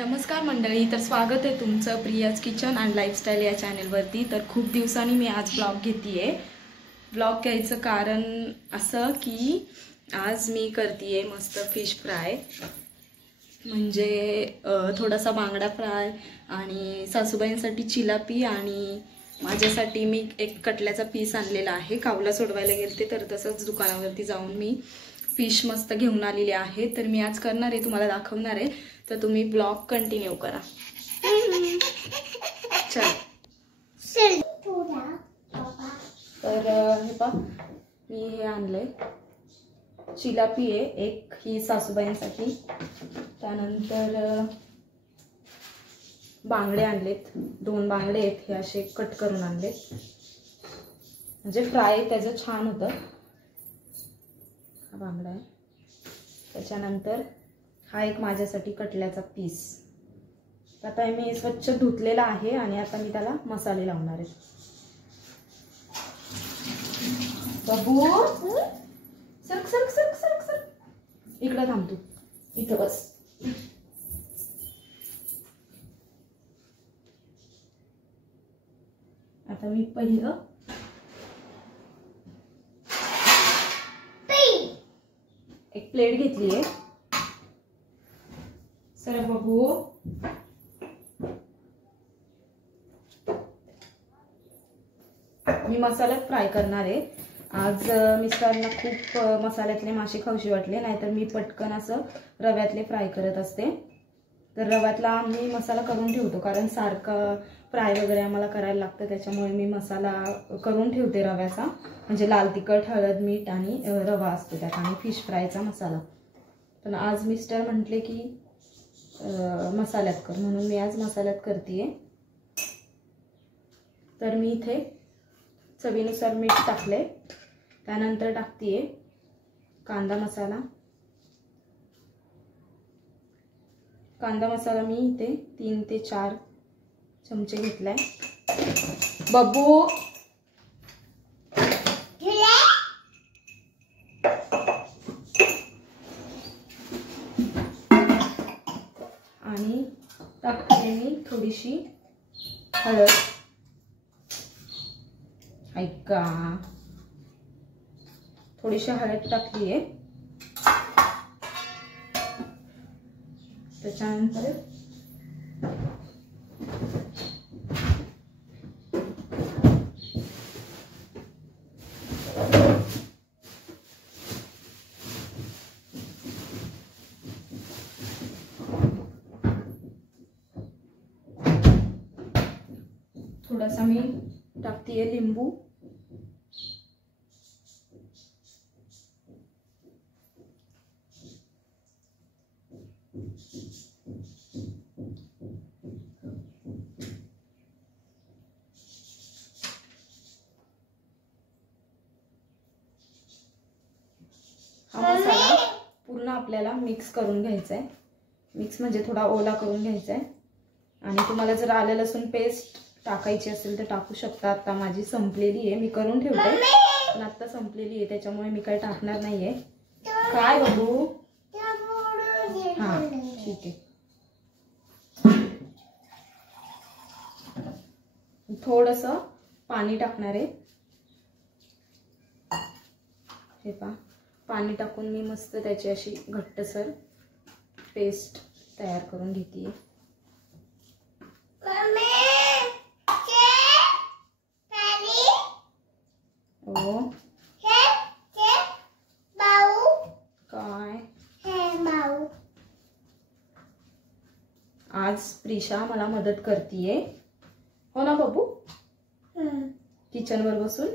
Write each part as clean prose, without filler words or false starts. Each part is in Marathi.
नमस्कार मंडळी, तर स्वागत आहे तुमचं प्रियाज किचन अँड लाईफस्टाईल या चॅनलवरती। तर खूप दिवसांनी मी आज ब्लॉग घेतीये। ब्लॉग घ्यायचं कारण असं की आज मी करतीये मस्त फिश फ्राय, म्हणजे थोडासा बांगडा फ्राय आणि सासूबाईंसाठी चिलापी आणि माझ्यासाठी मी एक कटल्याचा पीस आणलेला आहे। कावला सोडवायला गेलते तर तसंच दुकानावरती जाऊन मी फिश मस्त घेऊन आलेली आहे। तर मी आज करणार आहे, तुम्हाला दाखवणार आहे, तर तुम्ही ब्लॉग कंटिन्यू करा। चल तर हे पहा, मी हे आणले चिलापी आहे एक, ही सासूबाईंसाठी। त्यानंतर बांगडे आणलेत, 2 बांगडे आहेत, हे असे कट करून आणले, म्हणजे फ्राय त्याचं छान होतं। हा बांगडा आहे। त्याच्यानंतर हा एक माझ्यासाठी कटल्याचा पीस। आता मी स्वच्छ धुतलेला आहे आणि आता मी त्याला मसाले लावणार आहे। बाबू सरक सरक सरक सरक सरक, इकडे थांब तू, इथं बस। आता मी पहिलं एक प्लेट घेतली आहे। सरक बाबू, मी मसाल्यात फ्राय करणार आहे आज। मिस्टरांना खूप मसाल्यातले मासे खाऊशी वाटले, नाहीतर मी पटकन असं रव्यातले फ्राय करत असते। तर रव्यातला मी मसाला करून ठेवतो, कारण सारखं फ्राय वगैरे आम्हाला करायला लागतं, त्याच्यामुळे मी मसाला करून ठेवते रव्याचा, म्हणजे लाल तिखट, हळद, मीठ आणि रवा असतो त्यात, आणि फिश फ्रायचा मसाला। पण आज मिस्टर म्हटले की मसाल्यात कर, म्हणून मी आज मसाल्यात करतेय। तर मी इथे चवीनुसार मीठ टाकले, त्यानंतर टाकतेय कांदा मसाला। कांदा मसाला मी इथे 3 ते 4 चमचे घेतलाय। बब्बू आणि टाकते मी थोडीशी हळद, ऐका, थोडीशी हळद टाकली आहे। त्याच्यानंतर थोडासा मी टाकतीये लिंबू। हा मसाला पूर्ण आपल्याला मिक्स करून घ्यायचा आहे। मिक्स म्हणजे थोडा ओला करून घ्यायचा आहे। आणि तुम्हाला जर आलं लसूण पेस्ट टाकायची असेल तर टाकू शकता। आता माझी संपलेली आहे, मी करून ठेवते पण आता संपलेली आहे, त्याच्यामुळे मी काही टाकणार नाहीये। काय बाबू? हा ठीक आहे। थोडंसं पाणी टाकणार आहे, हे पहा। पाणी टाकून मी मस्त त्याची अशी घट्टसर पेस्ट तयार करून घेते। आज प्रिशा मला मदत करतीये, हो ना बाबू? किचन वर बसून।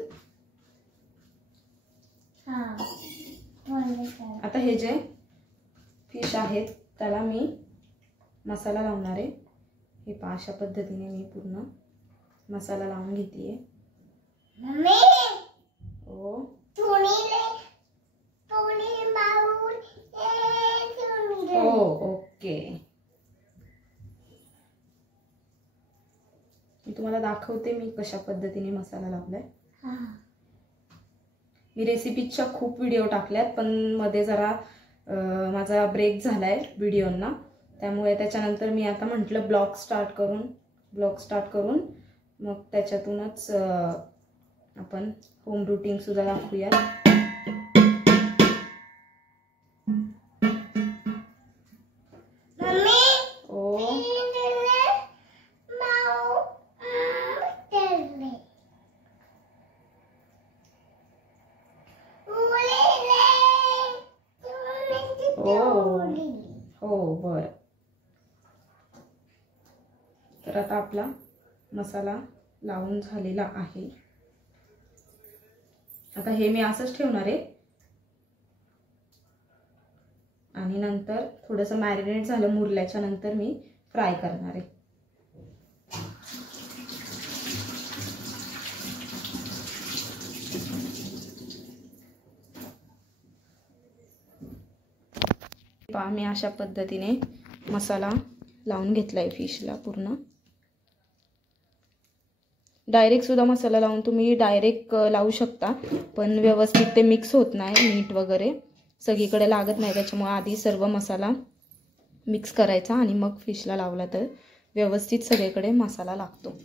आता हे जे फिश आहेत त्याला मी मसाला लावणार आहे। हे पहा, अशा पद्धतीने मी पूर्ण मसाला लावून घेतीये। ओके, मी तुम्हाला दाखवते मी कशा पद्धतीने मसाला लावलाय। मी रेसिपीच्या खूप व्हिडिओ टाकल्यात, पण मध्ये जरा माझा ब्रेक झालाय व्हिडिओंना, त्यामुळे त्याच्यानंतर मी आता म्हटलं ब्लॉग स्टार्ट करून मग त्याच्यातूनच आपण होम रुटीन सुद्धा दाखवूया. हो बरं. तर आता आपला मसाला लावून झालेला आहे. आता हे मी असंच ठेवणार आहे आणि नंतर थोडंसं मॅरिनेट झालं मुरल्याच्या नंतर मी फ्राय करणार आहे. पहा मी अशा पद्धतीने मसाला लावून घेतलाय फिशला पूर्ण. डायरेक्ट सुद्धा मसाला लावून तुम्ही डायरेक्ट लावू शकता, पण व्यवस्थित ते मिक्स होत नाही, मीठ वगैरे सगळीकडे लागत नाही. त्याच्यामुळे आधी सर्व मसाला मिक्स करायचा आणि मग फिशला लावला तर व्यवस्थित सगळीकडे मसाला लागतो.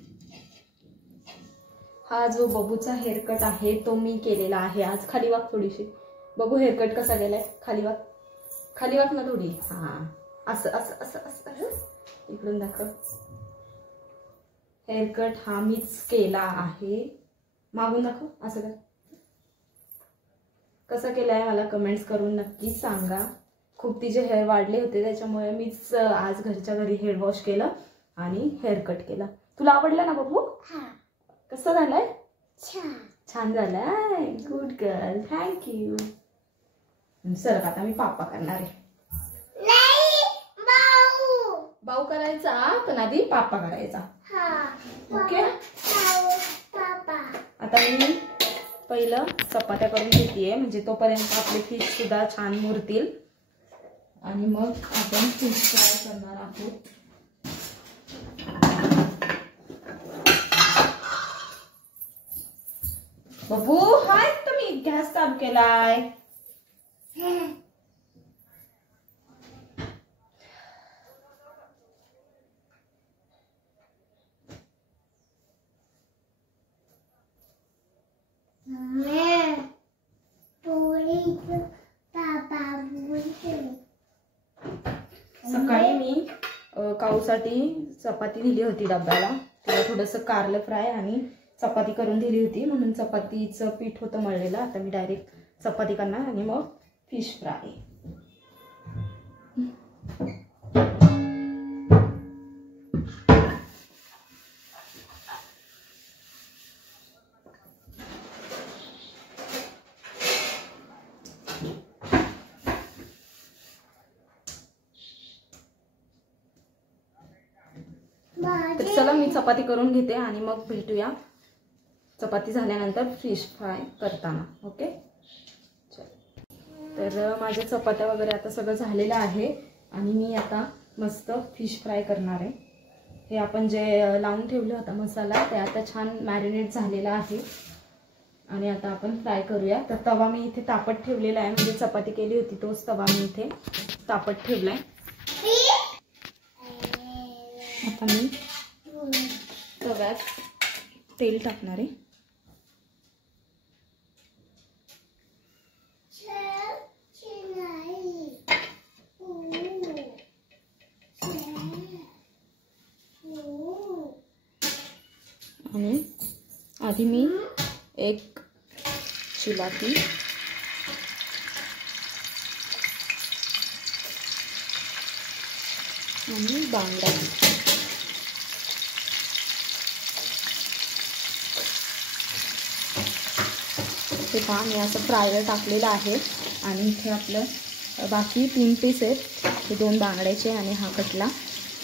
हा जो बबूचा हेअरकट आहे तो मी केलेला आहे आज. खाली वाग थोडीशी बघू हेअरकट कसा गेलाय. खाली वाग ना थोडी. हां असं असं असं असं इकडून दाखव. हेअरकट हा मीच केला आहे. मागून दाखव. असं कर. कसा केलाय मला कमेंट्स करून नक्की सांगा. खूप तिचे हेअर वाढले होते त्याच्यामुळे मीच आज घरच्या घरी हेअर वॉश केलं आणि हेअरकट केला. तुला आवडला ना बबू? कसं झालंय? छान झालंय. Good girl. थँक्यू. सर आता मी पापा करणार आहे. भाऊ करायचा पण आधी पापा करायचा. ओके. आता मी पहिलं चपात्या करून घेतेय म्हणजे तोपर्यंत आपले फिश सुद्धा छान मुरतील आणि मग आपण फिश फ्राय करणार आहोत. बबू हाय तुम्ही गॅस चालू केलाय. सकाळी मी काऊसाठी चपाती दिली होती डब्याला. तिला थोडंसं कारलं फ्राय आणि चपाती करून दिली होती म्हणून चपातीचं पीठ होतं मळलेलं. आता मी डायरेक्ट चपाती करणार आणि मग फिश फ्राय. तर चला मी चपाती करून घेते आणि मग भेटूया चपाती झाल्यानंतर फिश फ्राय करताना. ओके. तर माझ्या चपात्या वगैरे आता सगळं झालेलं आहे आणि मी आता मस्त फिश फ्राय करणार आहे. हे आपण जे लावून ठेवलं होतं मसाला ते आता छान मॅरिनेट झालेला आहे आणि आता आपण फ्राय करूया. तर तवा मी इथे तापत ठेवलेला आहे म्हणजे चपाती केली होती तोच तवा मी इथे तापत ठेवलाय. आता मी तव्यात तेल टाकणार आहे. आणि आधी मी एक चिलापी आणि बांगडा ते पहा मी असं फ्रायवर टाकलेलं आहे आणि इथे आपलं बाकी 3 पीस आहेत. हे 2 बांगड्याचे आणि हा कटला.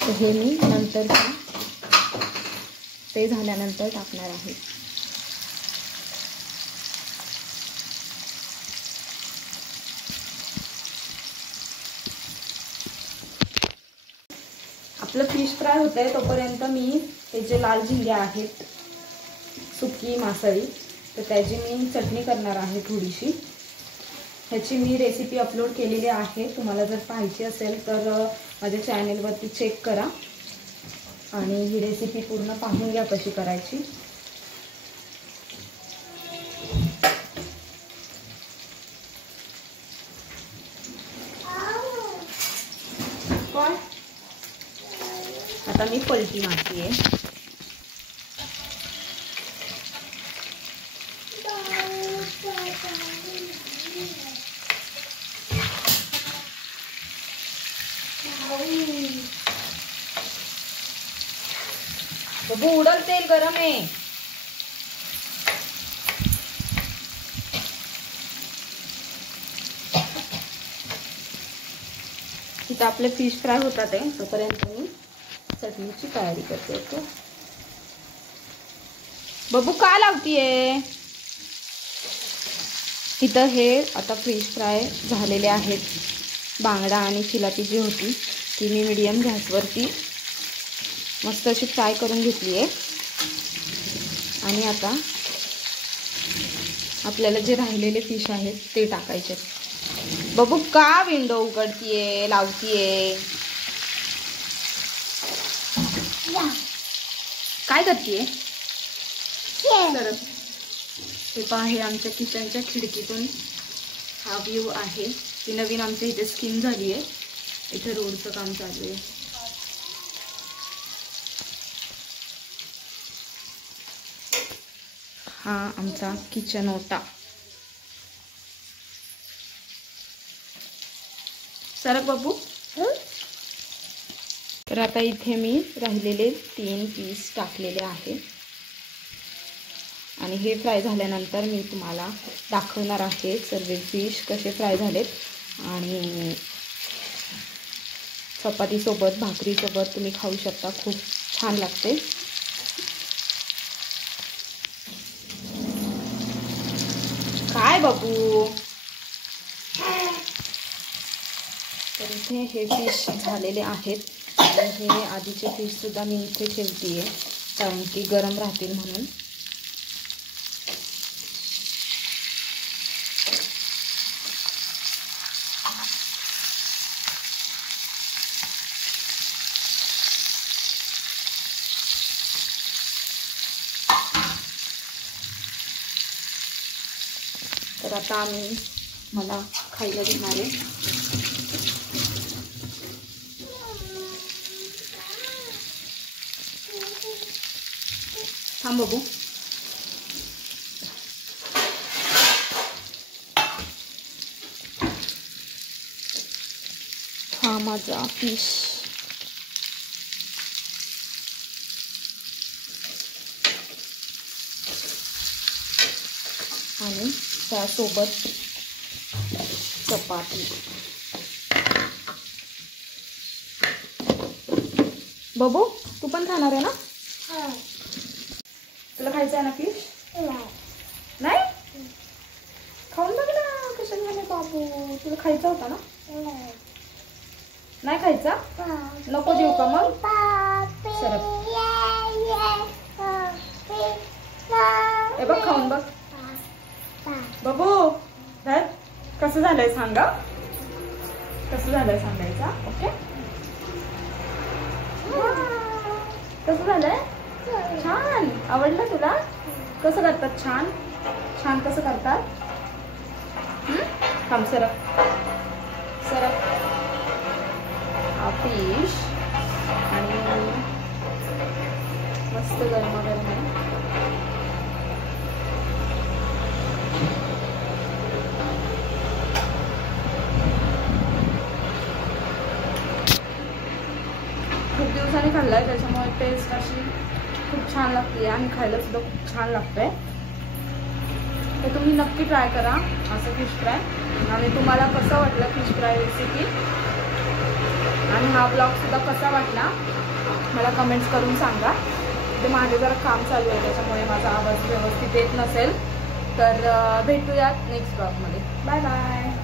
तर हे मी नंतर ते झाल्यानंतर टाकणार आहे. आपलं फिश फ्राय होतंय तोपर्यंत मी हे जे लाल झिंगे आहेत सुकी मासळी तर त्याची मी चटणी करणार आहे थोडीशी. ह्याची मी रेसिपी अपलोड केलेली आहे, तुम्हाला जर पाहायची असेल तर माझ्या चॅनेलवरती चेक करा आणि ही रेसिपी पूर्ण पाहून घ्या कशी करायची. आता मी पलटी मारतीये. बघू उडल, तेल गरम आहे. इथं आपले फिश फ्राय होतात आहे, तोपर्यंत मी चटणीची तयारी करते. ओके बबू का लावतीये? इथं हे आता फिश फ्राय झालेले आहेत. बांगडा आणि चिलापी जी होती ती मी मीडियम गॅसवरती मस्त अशी फ्राय करून घेतली आहे. आणि आता आपल्याला जे राहिलेले फिश आहेत ते टाकायचे. बबू का विंडो उघडतीये, लावतीये, काय करतीये? तर हे पहा, हे आमच्या किचनच्या खिडकीतून हा व्ह्यू आहे. ती नवीन आमच्या इथे स्कीम झाली आहे. इथे रोडचं काम चालू आहे. हा आमचा किचन ओटा. सरक बाबू. तर आता इथे मी राहिलेले 3 पीस टाकलेले आहे आणि हे फ्राय झाल्यानंतर मी तुम्हाला दाखवणार आहे सर्व फिश कसे फ्राय झालेत. आणि चपातीसोबत, भाकरीसोबत तुम्ही खाऊ शकता, खूप छान लागते. काय बाबू? तर इथे हे फिश झालेले आहेत आणि हे आधीचे फिश सुद्धा मी इथे ठेवते आहे कारण की गरम राहतील म्हणून. तर आता मला खायला देणार आहे. थांब बघू. हा माझा फिश. आणि त्यासोबत चपाती. बबू तू पण खाणार आहे ना? तुला खायचं आहे ना फिश? नाही? खाऊन बघ ना कशा झाले बाबू. तुला खायचा होता ना? नाही खायचा? नको देऊ का मग? सरक. हे बघ खाऊन बघ. बाबू कसं झालंय सांगा. कसं झालंय सांगायचा. ओके कसं झालंय? छान. आवडलं तुला? कसं करतात? छान छान कसं करतात? थांब सरक सरक. हा फिश आणि मस्त गरमागरम आहे. खूप दिवसांनी खाल्लाय त्याच्यामुळे टेस्ट अशी खूप छान लागते आणि खायला सुद्धा खूप छान लागतंय. तर तुम्ही नक्की ट्राय करा असं फिश फ्राय. आणि तुम्हाला कसं वाटलं फिश फ्राय रेसिपी आणि हा ब्लॉग सुद्धा कसा वाटला मला कमेंट्स करून सांगा. ते माझे जरा काम चालू आहे त्याच्यामुळे माझा आवाज व्यवस्थित येत नसेल. तर भेटूयात नेक्स्ट ब्लॉगमध्ये. Bye bye.